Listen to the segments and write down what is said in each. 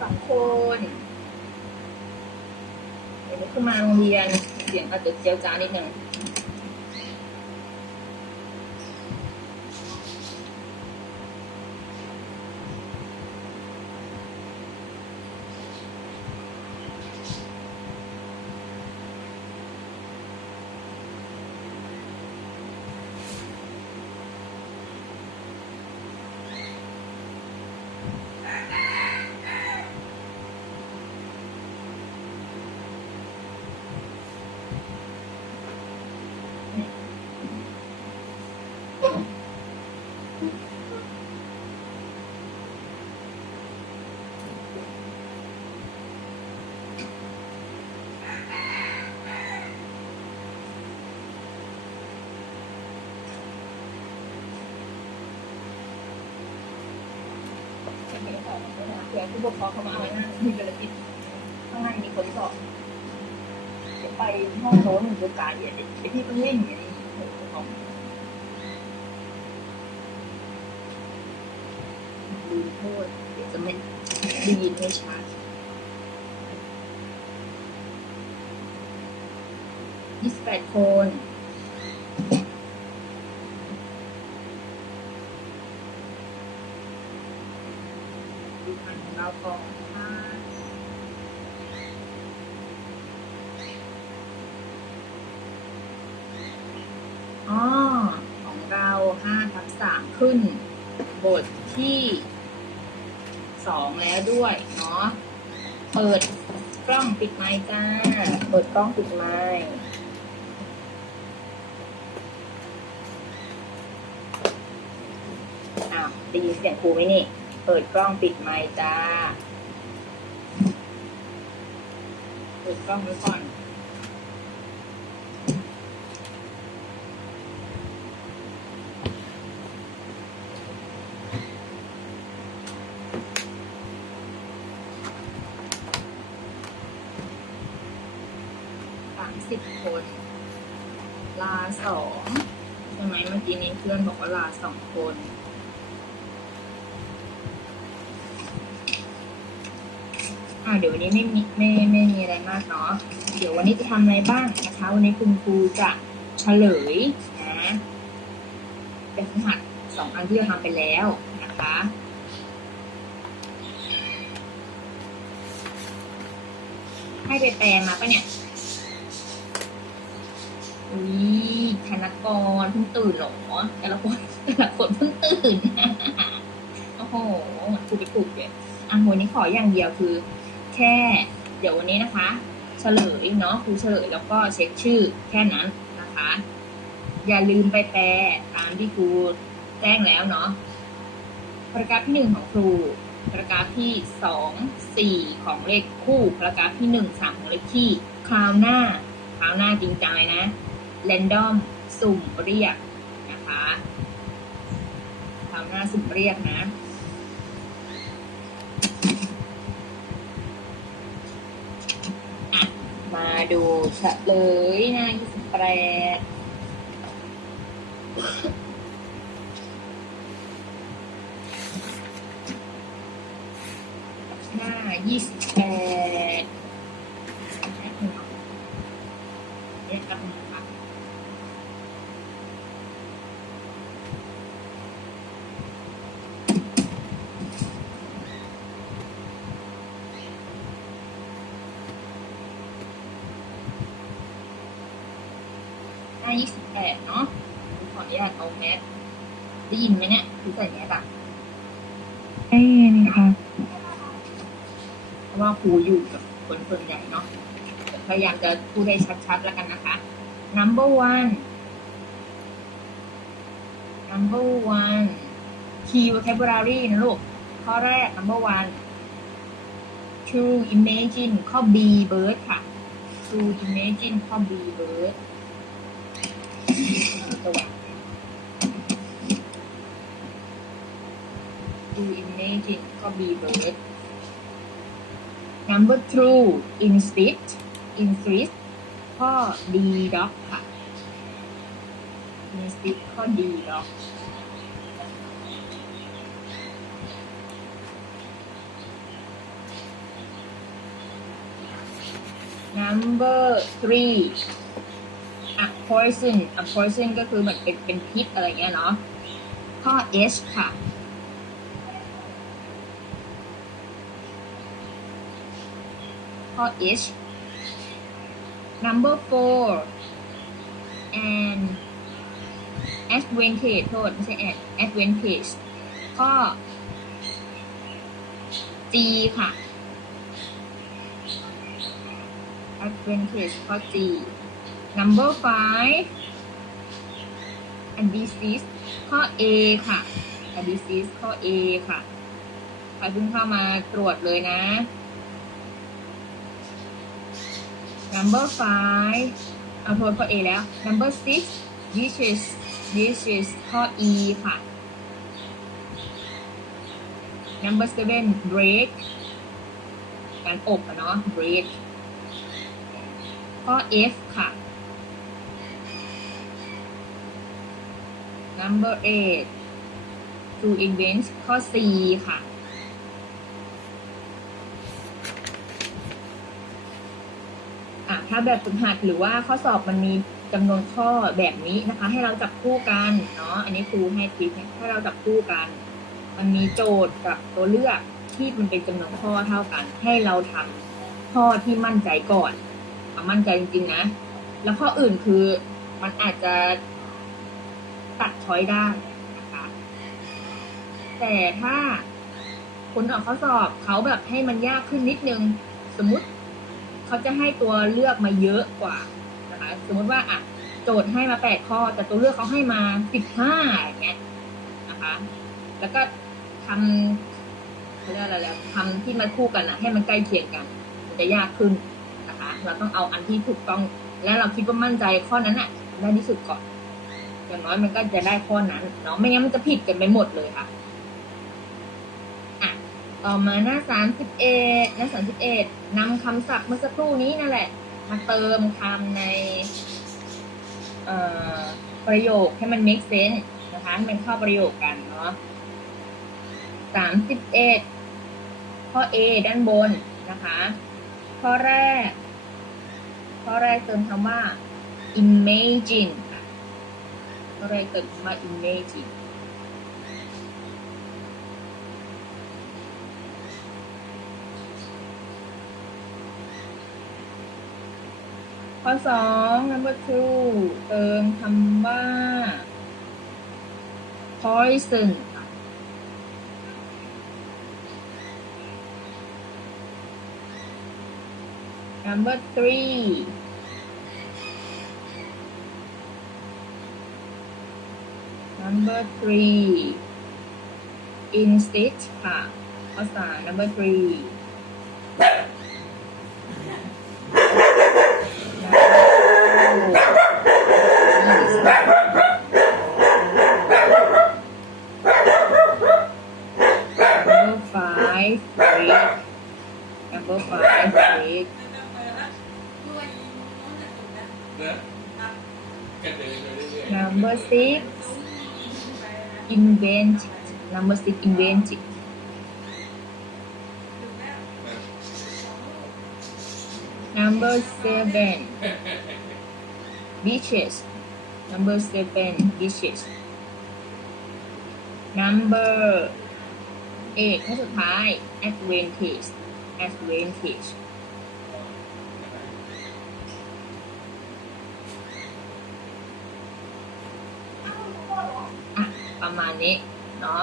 สองคนเดี๋ยวนี้คือมาโรงเรียนเสียงอาจจะเจียวจ้านิดนึง ผู้ปกครองเขามาเอาไว้นั่งมีกระติดข้างในมีคนสอบเดี๋ยวไปห้องโน้นดูการเดี๋ยวไปที่ต้องเล่นอย่างนี้ของดูโทษเดี๋ยวจะไม่ได้ยินไม่ชัดยี่สิบแปดคนดูงานของเราก่อนค่ะ อ๋อของเราห้าทับสาม ขึ้นบทที่สองแล้วด้วยเนาะ เปิดกล้องปิดไมค์จ้า เปิดกล้องปิดไมค์อ้าวได้ยินเสียงครูไหมนี่ เปิดกล้องปิดไมค์จ้า เปิดกล้องไว้ก่อน ทีนี้เพื่อนบอกว่าลาสองคนอ่าเดี๋ยววันนี้ไม่มีไม่ไม่มีอะไรมากเนาะ เดี๋ยววันนี้จะทำอะไรบ้างนะคะ วันนี้คุณครูจะเฉลยนะเป็นรหัสสองอันที่เราทำไปแล้วนะคะให้ไปแปลมาปะเนี่ย อุ้ ยธนกรเพิ่งตื่นหรอแต่ละคนแต่ละคนเพิ่งตื่นโอ้โหเหมือนครูไปปลุกเลยอะวันนี้ขออย่างเดียวคือ แค่ เดี๋ยววันนี้นะคะ เฉลยเนาะครูเฉลยแล้วก็เช็คชื่อแค่นั้นนะคะ อย่าลืมไปแปลตามที่ครูแจ้งแล้วเนาะพารากาฟที่หนึ่งของครูพารากาฟที่สองสี่ของเลขคู่พารากาฟที่หนึ่งสามของเลขคี่คราวหน้าคราวหน้าจริงจังเลยนะ แรนดอม สุ่มเรียกนะคะคราวหน้าสุ่มเรียกนะอะมาดูเฉลยหน้า28หน้า28เนี่ยครับนะคะอะายี่สิบแปดเนาะขออนุญาตเอาแมส ได้ยินไหมเนี่ยคือใส่แมสอะได้ยินค่ะ เพราะว่าครูอยู่กับคนส่วนใหญ่เนาะเดี๋ยวพยายามจะพูดได้ชัดๆแล้วกันนะคะ number one number one key vocabulary นะลูก ข้อแรก number one to imagine ข้อ B bird ค่ะ to imagine ข้อ B bird ตัว to imagine ข้อ B bird number two insist insist ข้อ D dog ค่ะ insist ข้อ D dog number three a poison a poison ก็คือเหมือนเป็นเป็นพิษอะไรเงี้ยเนาะ ข้อ H ค่ะ ข้อ H number four and advantage โทษไม่ใช่ ad advantage ข้อ G ค่ะ advantage ข้อ G number five and disease ข้อ A ค่ะ and disease ข้อ A ค่ะ ใครเพิ่งเข้ามาตรวจเลยนะ number five เอาโทษข้อ A แล้ว number six dishes dishes ข้อ E ค่ะ number seven break การอบอะเนาะ break ข้อ F ค่ะ number eight to invent ข้อ C ค่ะ อะ ถ้าแบบฝึกหัดหรือว่าข้อสอบมันมีจำนวนข้อแบบนี้นะคะ ให้เราจับคู่กันเนาะอันนี้ครูให้ทริคให้เราจับคู่กัน มันมีโจทย์กับตัวเลือกที่มันเป็นจำนวนข้อเท่ากัน ให้เราทำข้อที่มั่นใจก่อนเอามั่นใจจริงๆนะ แล้วข้ออื่นคือมันอาจจะตัดช้อยได้นะคะ แต่ถ้าคนออกข้อสอบเขาแบบให้มันยากขึ้นนิดนึง สมมติ เขาจะให้ตัวเลือกมาเยอะกว่านะคะ สมมติว่าอะโจทย์ให้มาแปดข้อ แต่ตัวเลือกเขาให้มาสิบห้าอย่างเงี้ยนะคะ แล้วก็ทำเขาเรียกอะไรแล้วทำที่มันคู่กันนะให้มันใกล้เคียงกัน มันจะยากขึ้นนะคะ เราต้องเอาอันที่ถูกต้อง และเราคิดว่ามั่นใจข้อนั้นอะได้ที่สุดก่อนอย่างน้อยมันก็จะได้ข้อนั้นเนาะไม่งั้นมันจะผิดกันไปหมดเลยค่ะอะ ต่อมาหน้าสามสิบเอ็ดหน้าสามสิบเอ็ดนำคำศัพท์เมื่อสักครู่นี้นั่นแหละ มาเติมคำในประโยคให้มัน make sense นะคะให้มันเข้าประโยคกันเนาะสามสิบเอ็ดข้อ A ด้านบนนะคะ ข้อแรก ข้อแรกเติมคำว่า imagine ค่ะข้อแรกเติมคำว่า imagine ข้อสอง number two เติมคำว่า poison ค่ะ number three นัมเบอร์ three instead ค่ะ ข้อสา number three number six invent number six invented number seven beaches number seven beaches number eight ข้อสุดท้าย advantage advantage นี้เนาะ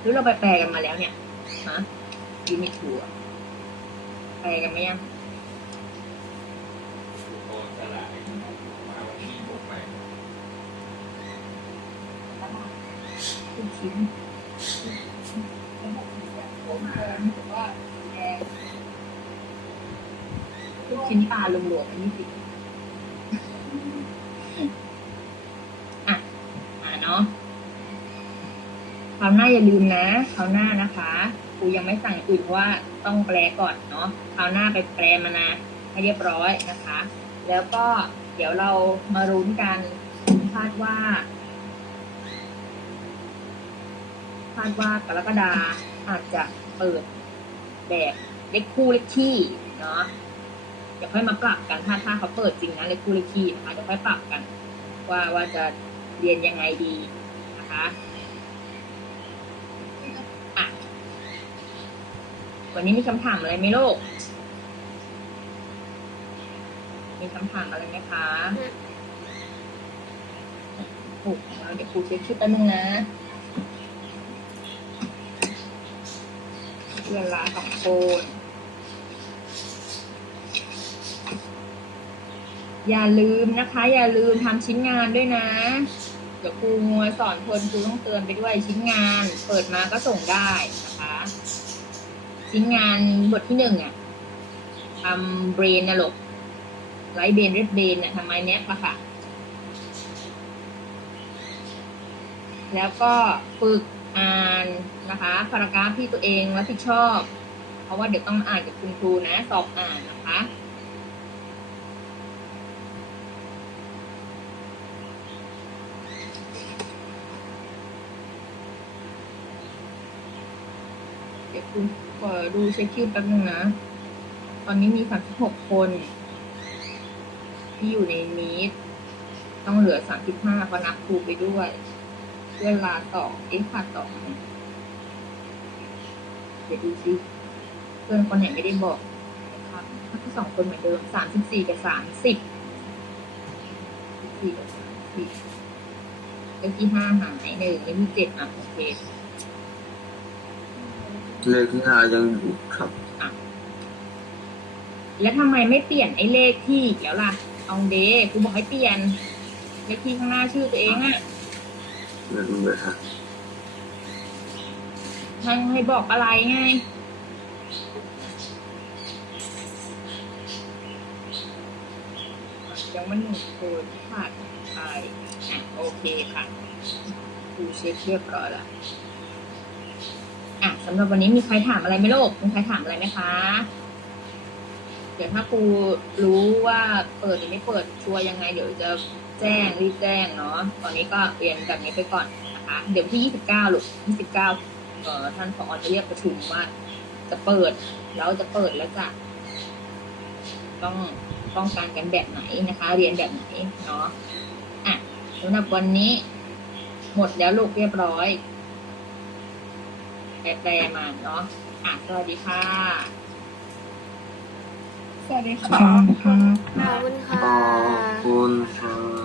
หรือเราไปแปลกันมาแล้วเนี่ยฮะยูนิทัวแปลกันไหมยังถูกโดนสลายมาวันที่หกใหม่ทุกชิ้นทุกชิ้นปลารวมๆอันนี้สิอะอะเนาะค ราวหน้าอย่าลืมนะคราวหน้านะคะครูยังไม่สั่งอื่นเพราะว่าต้องแปลก่อนเนาะคราวหน้าไปแปลมานะให้เรียบร้อยนะคะ แล้วก็เดี๋ยวเรามารุ้นกันคาดว่าคาดว่ากรกฎาอาจจะเปิดแบบเลขคู่เลขที่เนาะเดี๋ยวค่อยมาปรับกันถ้าถ้าเขาเปิดจริงนะเลขคู่เลขที่นะคะเดี๋ยวค่อยปรับกัน ว่าว่าจะเรียนยังไงดีนะคะ วันนี้มีคำถามอะไรไหมลูก มีคำถามอะไรไหมคะถูกแล้วเดี๋ยวครูเช็คชุดแป๊บนึงนะเพื่อนลาสองคนอย่าลืมนะคะ อย่าลืมทำชิ้นงานด้วยนะ เดี๋ยวครูมัวสอนคนครูต้องเตือนไปด้วยชิ้นงาน เปิดมาก็ส่งได้นะคะ ชิ้นงานบทที่หนึ่งอะทำเบรนนะลูกไลท์เบรนเรดเบรนน่ะทำไมแนบอะค่ะ แล้วก็ฝึกอ่านนะคะพารากราฟที่ตัวเองรับผิดชอบ เพราะว่าเดี๋ยวต้องอ่านกับคุณครูนะ สอบอ่านนะคะ ดี๋ยวคุณขอดูเช็คชื่อแป๊บนึงนะ ตอนนี้มี36คน ที่อยู่ในนี้ต้องเหลือ35เพราะนับครูไปด้วยเวลาต่อเอ๊ะขาดต่อไหมเดี๋ยวดูซิเพื่อนคนไหนไม่ได้บอกนะครับถ้าคือสองคนเหมือนเดิม34กับ30 34กับ30เลขที่ห้าหายหนึ่งเลขที่เจ็ดอะโอเค เลขที่ห้ายังอยู่ครับ แล้วทำไมไม่เปลี่ยนไอ้เลขที่อีกแล้วล่ะเอาเดย์กูบอกให้เปลี่ยน เลขที่ข้างหน้าชื่อตัวเองอะไม่รู้เลยฮะให้ให้บอกอะไรไง ยังไม่หนึ่งคนขาดไปอะโอเคค่ะครูเช็คเรียบร้อยแล้วอะ สำหรับวันนี้มีใครถามอะไรไหมลูกมีใครถามอะไรไหมคะ เดี๋ยวถ้าครูรู้ว่าเปิดหรือไม่เปิดชัวร์ยังไง เดี๋ยวจะแจ้งรีบแจ้งเนาะ ตอนนี้ก็เรียนแบบนี้ไปก่อนนะคะ เดี๋ยวที่29ลูก29เอ่อท่านผอจะเรียกประชุมว่า จะเปิดแล้วจะเปิดแล้วจะต้องป้องกันกันแบบไหนนะคะ เรียนแบบไหนเนาะอะสำหรับวันนี้ หมดแล้วลูกเรียบร้อย แปลๆมาเนาะอะสวัสดีค่ะ สวัสดีค่ะ ขอบคุณค่ะ ขอบคุณค่ะ